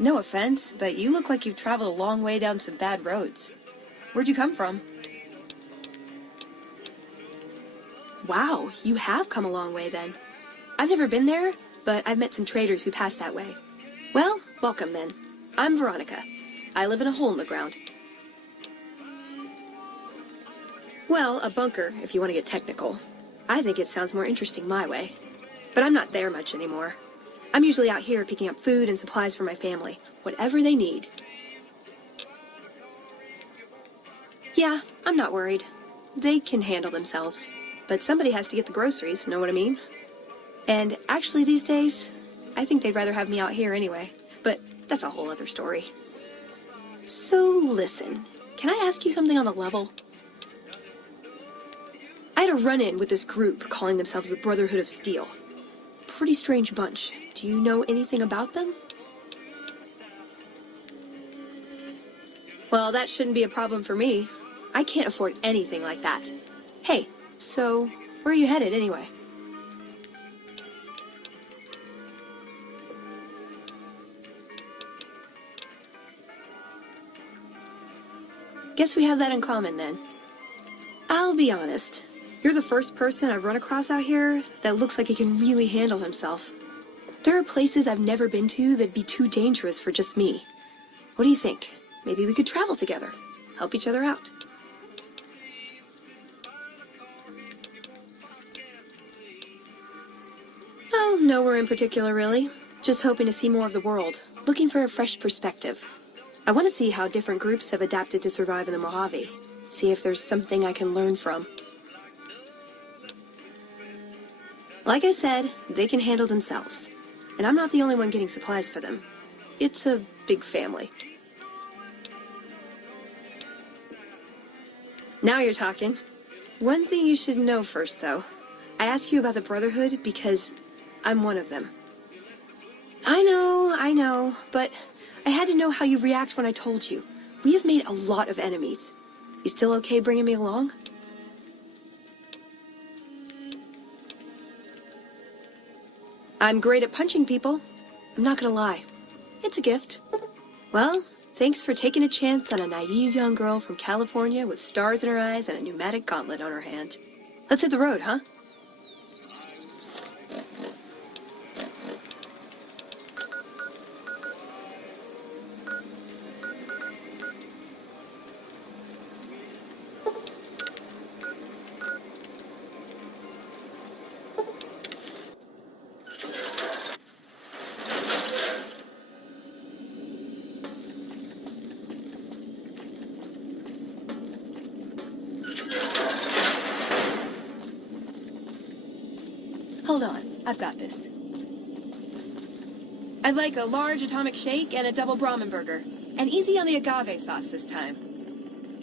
No offense, but you look like you've traveled a long way down some bad roads. Where'd you come from? Wow, you have come a long way then. I've never been there, but I've met some traders who pass that way. Well, welcome then. I'm Veronica. I live in a hole in the ground. Well, a bunker, if you want to get technical. I think it sounds more interesting my way. But I'm not there much anymore. I'm usually out here picking up food and supplies for my family, whatever they need. Yeah, I'm not worried. They can handle themselves. But somebody has to get the groceries, know what I mean? And actually these days, I think they'd rather have me out here anyway. But that's a whole other story. So listen, can I ask you something on the level? I had a run-in with this group calling themselves the Brotherhood of Steel. Pretty strange bunch. Do you know anything about them? Well, that shouldn't be a problem for me. I can't afford anything like that. Hey, so where are you headed anyway? Guess we have that in common then. I'll be honest. You're the first person I've run across out here that looks like he can really handle himself. There are places I've never been to that'd be too dangerous for just me. What do you think? Maybe we could travel together, help each other out. Oh, nowhere in particular, really. Just hoping to see more of the world, looking for a fresh perspective. I want to see how different groups have adapted to survive in the Mojave. See if there's something I can learn from. Like I said, they can handle themselves. And I'm not the only one getting supplies for them. It's a big family. Now you're talking. One thing you should know first, though. I asked you about the Brotherhood because I'm one of them. I know, but I had to know how you react when I told you. We have made a lot of enemies. You still okay bringing me along? I'm great at punching people. I'm not gonna lie. It's a gift. Well, thanks for taking a chance on a naive young girl from California with stars in her eyes and a pneumatic gauntlet on her hand. Let's hit the road, huh? Hold on, I've got this. I'd like a large atomic shake and a double Brahmin burger. And easy on the agave sauce this time.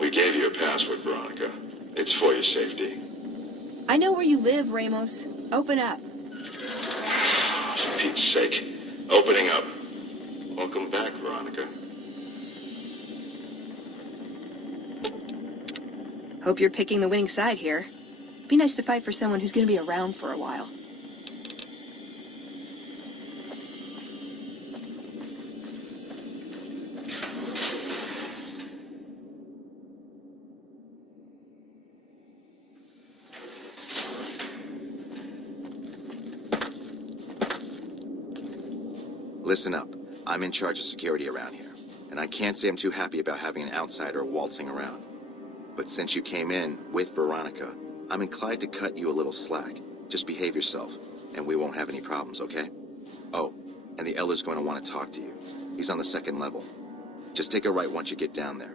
We gave you a password, Veronica. It's for your safety. I know where you live, Ramos. Open up. For Pete's sake. Opening up. Welcome back, Veronica. Hope you're picking the winning side here. Be nice to fight for someone who's gonna be around for a while. Listen up. I'm in charge of security around here, and I can't say I'm too happy about having an outsider waltzing around. But since you came in with Veronica, I'm inclined to cut you a little slack. Just behave yourself, and we won't have any problems, okay? Oh, and the Elder's going to want to talk to you. He's on the second level. Just take a right once you get down there.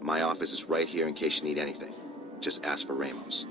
My office is right here in case you need anything. Just ask for Ramos.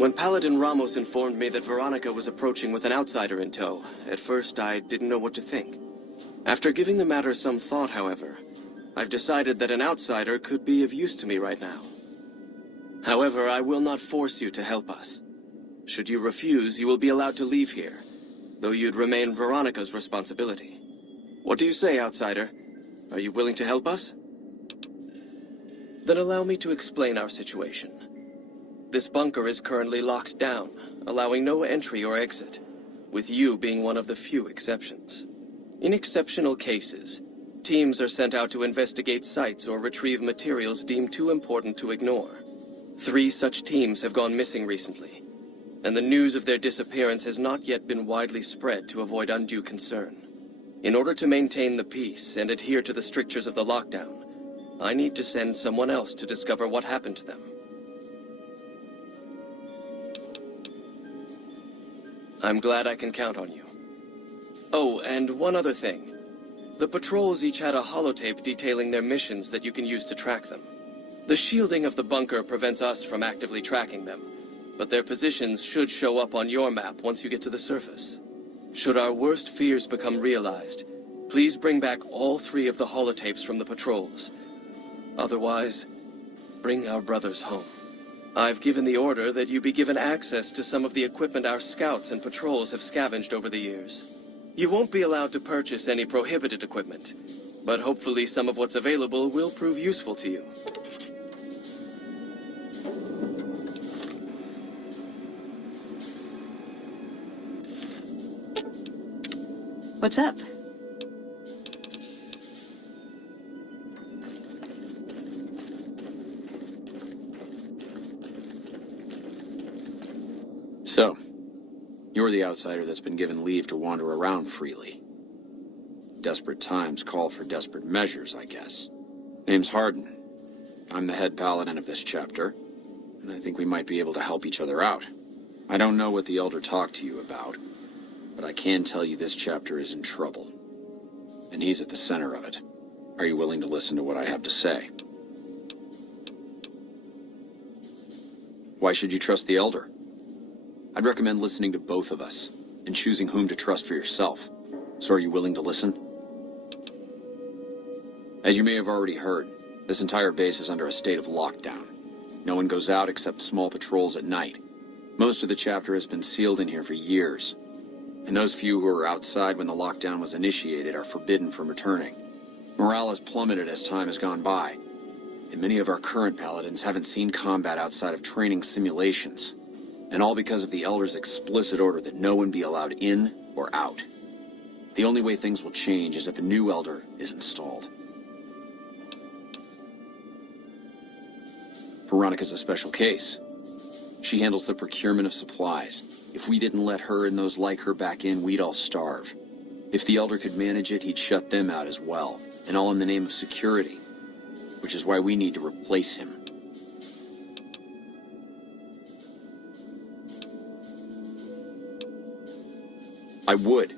When Paladin Ramos informed me that Veronica was approaching with an outsider in tow, at first I didn't know what to think. After giving the matter some thought, however, I've decided that an outsider could be of use to me right now. However, I will not force you to help us. Should you refuse, you will be allowed to leave here, though you'd remain Veronica's responsibility. What do you say, outsider? Are you willing to help us? Then allow me to explain our situation. This bunker is currently locked down, allowing no entry or exit, with you being one of the few exceptions. In exceptional cases, teams are sent out to investigate sites or retrieve materials deemed too important to ignore. 3 such teams have gone missing recently, and the news of their disappearance has not yet been widely spread to avoid undue concern. In order to maintain the peace and adhere to the strictures of the lockdown, I need to send someone else to discover what happened to them. I'm glad I can count on you. Oh, and one other thing. The patrols each had a holotape detailing their missions that you can use to track them. The shielding of the bunker prevents us from actively tracking them, but their positions should show up on your map once you get to the surface. Should our worst fears become realized, please bring back all 3 of the holotapes from the patrols. Otherwise, bring our brothers home. I've given the order that you be given access to some of the equipment our scouts and patrols have scavenged over the years. You won't be allowed to purchase any prohibited equipment, but hopefully some of what's available will prove useful to you. What's up? So, you're the outsider that's been given leave to wander around freely. Desperate times call for desperate measures, I guess. Name's Hardin. I'm the head paladin of this chapter, and I think we might be able to help each other out. I don't know what the Elder talked to you about, but I can tell you this chapter is in trouble, and he's at the center of it. Are you willing to listen to what I have to say? Why should you trust the Elder? I'd recommend listening to both of us, and choosing whom to trust for yourself. So are you willing to listen? As you may have already heard, this entire base is under a state of lockdown. No one goes out except small patrols at night. Most of the chapter has been sealed in here for years, and those few who were outside when the lockdown was initiated are forbidden from returning. Morale has plummeted as time has gone by, and many of our current paladins haven't seen combat outside of training simulations. And all because of the Elder's explicit order that no one be allowed in or out. The only way things will change is if a new Elder is installed. Veronica's a special case. She handles the procurement of supplies. If we didn't let her and those like her back in, we'd all starve. If the Elder could manage it, he'd shut them out as well, and all in the name of security, which is why we need to replace him. I would.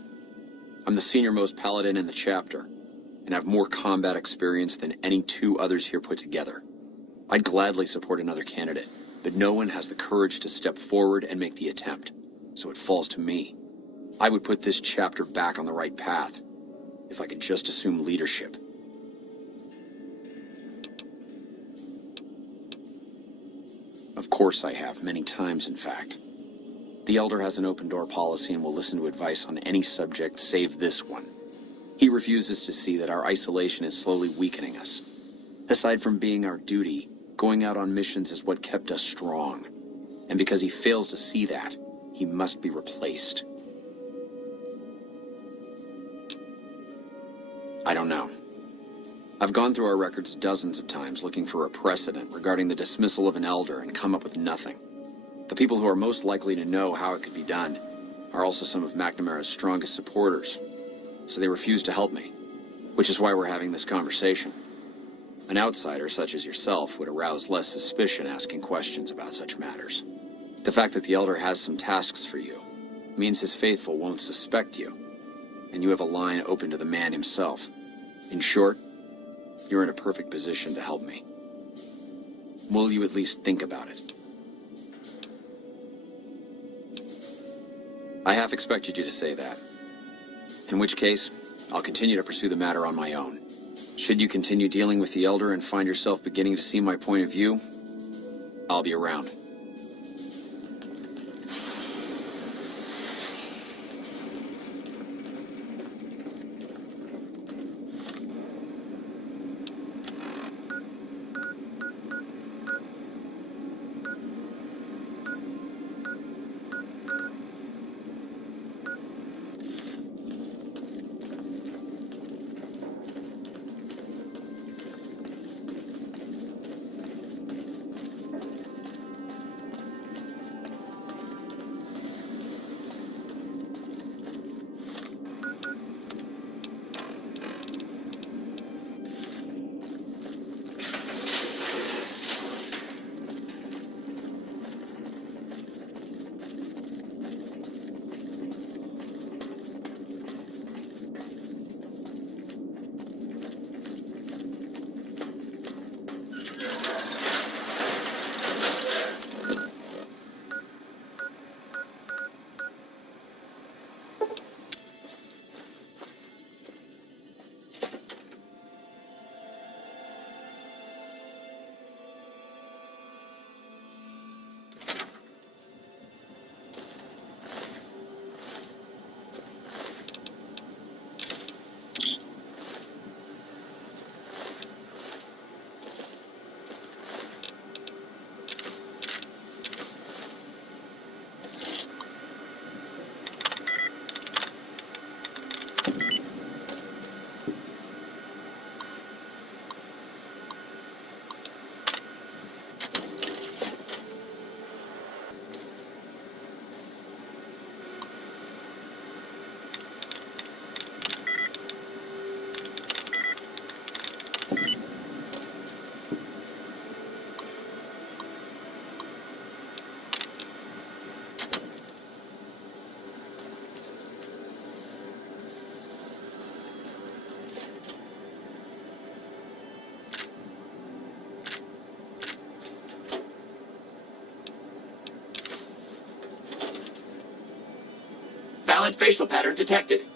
I'm the senior-most paladin in the chapter, and have more combat experience than any 2 others here put together. I'd gladly support another candidate, but no one has the courage to step forward and make the attempt, so it falls to me. I would put this chapter back on the right path, if I could just assume leadership. Of course I have, many times in fact. The Elder has an open-door policy and will listen to advice on any subject save this one. He refuses to see that our isolation is slowly weakening us. Aside from being our duty, going out on missions is what kept us strong. And because he fails to see that, he must be replaced. I don't know. I've gone through our records dozens of times looking for a precedent regarding the dismissal of an Elder and come up with nothing. The people who are most likely to know how it could be done are also some of McNamara's strongest supporters, so they refuse to help me, which is why we're having this conversation. An outsider such as yourself would arouse less suspicion asking questions about such matters. The fact that the Elder has some tasks for you means his faithful won't suspect you, and you have a line open to the man himself. In short, you're in a perfect position to help me. Will you at least think about it? I half expected you to say that. In which case, I'll continue to pursue the matter on my own. Should you continue dealing with the Elder and find yourself beginning to see my point of view, I'll be around. Valid facial pattern detected.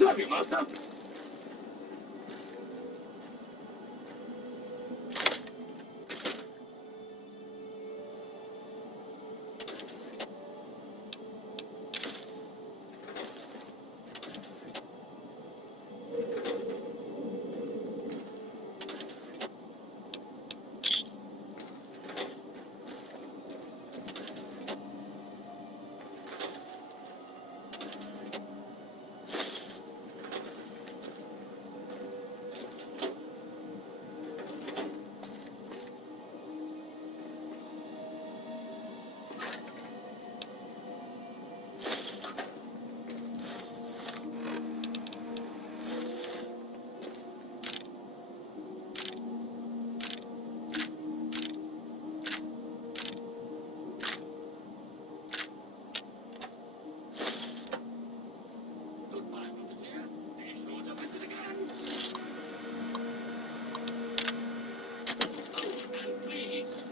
serve you, master.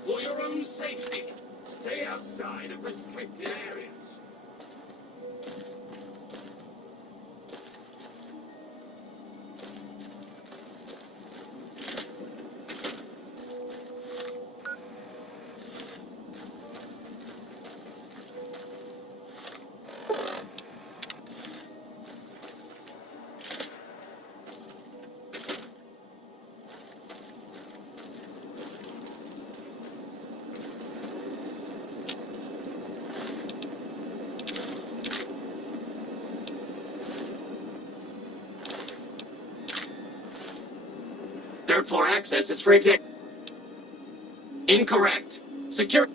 For your own safety, stay outside of restricted areas. Third floor access is for exec. Incorrect. Secure.